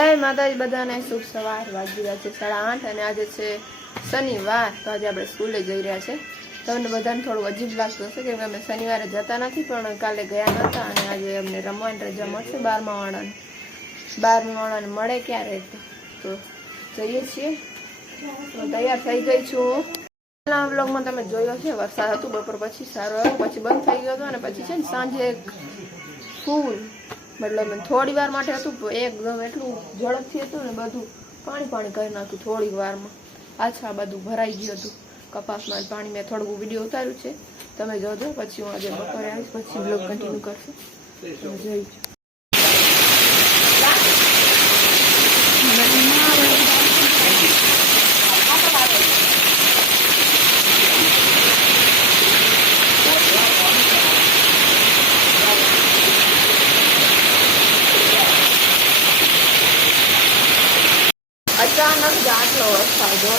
જય માતાજી, બધાને શુભ સવાર. વાગી રહ્યા છે સાડા આઠ અને આજે છે શનિવાર, તો આજે આપણે સ્કૂલે જઈ રહ્યા છે. તમને બધાને થોડું અજીબ લાગતું હશે કેમ કે અમે શનિવારે જતા નથી, પણ કાલે ગયા નહોતા અને આજે અમને રમવાની રજા મળશે બારમા વાળાને. બારમા વાળાને મળે ક્યારે તો? જઈએ છીએ. તૈયાર થઈ ગઈ છું પહેલાં બ્લોગમાં તમે જોયો છે, વરસાદ હતું, બપોર પછી સારો આવ્યો, પછી બંધ થઈ ગયો હતો અને પછી છે ને સાંજે ફૂલ મતલબ થોડી વાર માટે હતું એકદમ એટલું ઝડપથી હતું ને બધું, પાણી પાણી કરી નાખ્યું થોડી વારમાં. આછા બધું ભરાઈ ગયું હતું. કપાસમાં પાણી મેં થોડું વીડિયો ઉતાર્યું છે. તમે જોજો, પછી હું આજે બપોરે આવીશ, પછી બ્લોગ કન્ટિન્યુ કરશું. જોઈ અચાનક નથી આટલો વરસાદ જો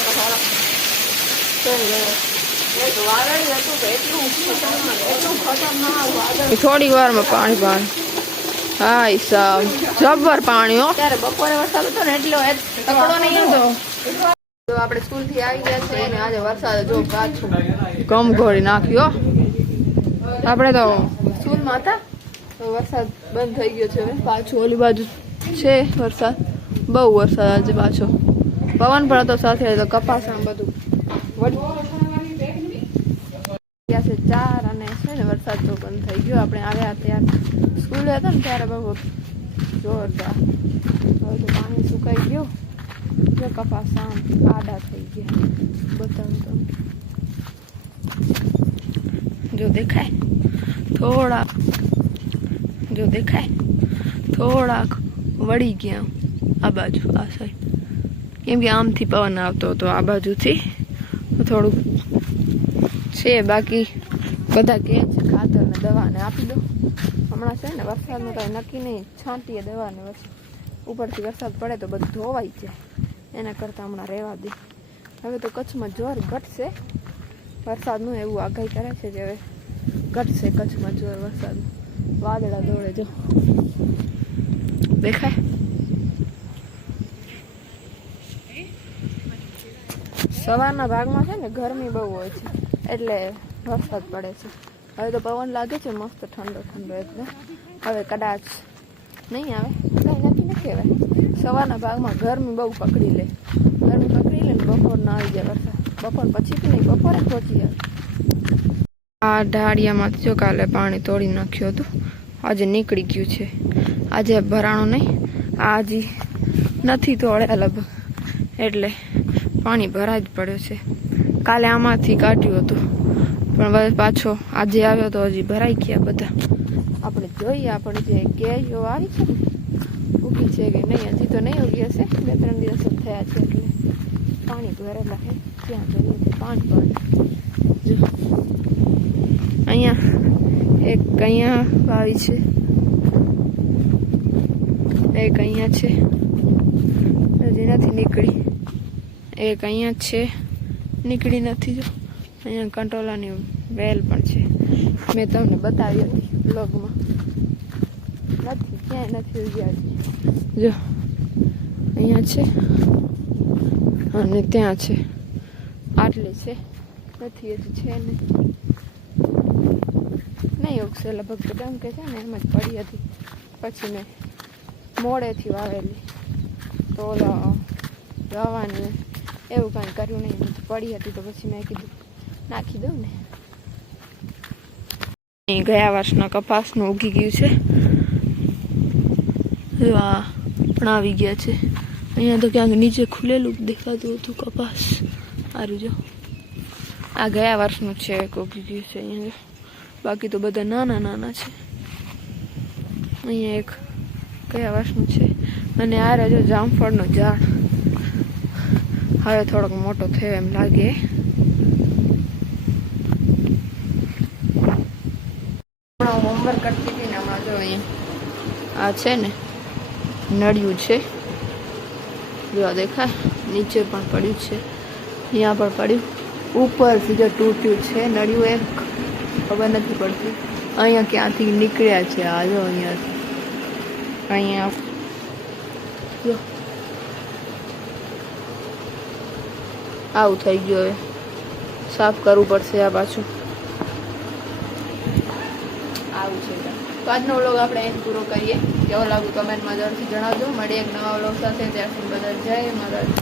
તો થોડી વારમાં પાણી પાણી. હા હિસાબ જબ્બર પાણી હો. ત્યારે બપોરે વરસાદ હતો ને એટલો તકડો નહીં હતો. તો આપણે સ્કૂલથી આવી ગયા છે અને આજે વરસાદ જો પાછું ગમ ઘોડી નાખ્યો આપણે તો સ્કૂલમાં હતા? તો વરસાદ બંધ થઈ ગયો છે પાછું ઓલી બાજુ છે વરસાદ. બહુ વરસાદ આજે પાછો. પવન પણ હતો સાથે તો કપાસ આમ બધું. ગયા ચાર અને છે ને વરસાદ તો બંધ થઈ ગયો. આપણે આવ્યા ત્યારે સ્કૂલે હતા ને ત્યારે બહુ જોરદાર. હવે તો પાણી સુકાઈ ગયું. જો કપાસ આમ આડા થઈ ગયા. બતાવું તો. જો દેખાય. થોડાક જો દેખાય. થોડાક વળી ગયા. આ બાજુ, આ સાઈડ કેમ કે આમથી પવન આવતો હતો આ બાજુથી. થોડુંક છે, બાકી બધા કહે છે ખાતર ને દવાને આપી દો. હમણાં છે ને વરસાદનું કાંઈ નક્કી નહીં. છાંટીએ દવાને પછી. ઉપરથી વરસાદ પડે તો બધું ધોવાઈ જાય. એના કરતાં હમણાં રહેવા દે. હવે તો કચ્છમાં જોર ઘટશે. વરસાદનું એવું આગાહી કરે છે કે હવે ઘટશે કચ્છમાં જોર વરસાદ વાદળા દોડે જો. દેખાય? સવારના ભાગમાં છે ને ગરમી બહુ હોય છે, એટલે વરસાદ પડે છે. હવે તો પવન લાગે છે, મસ્ત ઠંડો ઠંડો એટલે. હવે કદાચ નહીં આવે. કંઈ નથી કહેવાય સવારના ભાગમાં ગરમી બહુ પકડી લે. ગરમી પકડી લે ને બપોરના આવી જાય વરસાદ. બપોર પછી તો નહીં, બપોરે પહોંચી જાય. આ ઢાળિયામાંથી જો કાલે પાણી તોડી નાખ્યું હતું. આજે નીકળી ગયું છે. આજે ભરાણો નહીં. આ હજી નથી તોડ્યા લગભગ. એટલે પાણી ભરાઈ જ પડ્યો છે. કાલે આમાંથી કાઢ્યું હતું. પણ પાછો આજે આવ્યો તો હજી ભરાઈ ગયા બધા. આપણે જોઈએ, આપણે જે કેરીઓ આવી છે ને ઉગી છે કે નહીં? હજી તો નહીં ઉગી હશે. બે, ત્રણ દિવસ જ થયા છે એટલે પાણી ભરેલા છે. ત્યાં જોઈએ પાણી પાણી જો. અહીંયા એક અહીંયા વાવી છે. એક અહીંયા છે. હજી નથી નીકળી. એક અહીંયા છે. નીકળી નથી જો. અહીંયા કંટોલાની વેલ પણ છે. મેં તમને બતાવી હતી બ્લોગમાં નથી, ક્યાંય નથી ઉગ્યા જો, અહીંયા છે અને ત્યાં છે. આટલી છે. નથી, હજી છે ને નહીં ઉગશે લગભગ તો કે છે ને, એમ જ પડી હતી. પછી મેં મોડેથી વાવેલી. તો ઓલા વાવવાની એવું કાંઈ કર્યું નહીં. એમ પડી હતી તો પછી મેં કીધું, નાખી દઉં ને. ગયા વર્ષના કપાસનું ઉગી ગયું છે. એવા પણ આવી ગયા છે. અહીંયા તો ક્યાંક નીચે ખુલેલું દેખાતું હતું કપાસ. સારું જો. આ ગયા વર્ષનું છે ઉગી ગયું છે અહીંયા બાકી તો બધા નાના નાના છે. અહીંયા એક ગયા વર્ષનું છે. અને આ રહ્યો જામફળનો ઝાડ. હવે થોડોક મોટો થયો એમ લાગે. હમણાં હોમવર્ક કરતી હતી ને હમણાં જો અહીંયા આ છે ને, નળિયું છે. જોવા દેખાય, નીચે પણ પડ્યું છે, અહીંયા પણ પડ્યું. ઉપર સીધા તૂટ્યું છે નળિયું એક, ખબર નથી પડતી. અહીંયા ક્યાંથી નીકળ્યા છે આ જો અહીંયા અહીંયા. જો. આવું થઈ ગયું હવે. સાફ કરવું પડશે આ પાછું. આવું છે તો. આજનો વ્લોગ આપણે અહીં પૂરો કરીએ. કેવો લાગુ કમેન્ટમાં જરૂરથી જણાવજો. મળીએ એક નવા વ્લોગ સાથે. ત્યાં સુધી બધા જય મહારાજ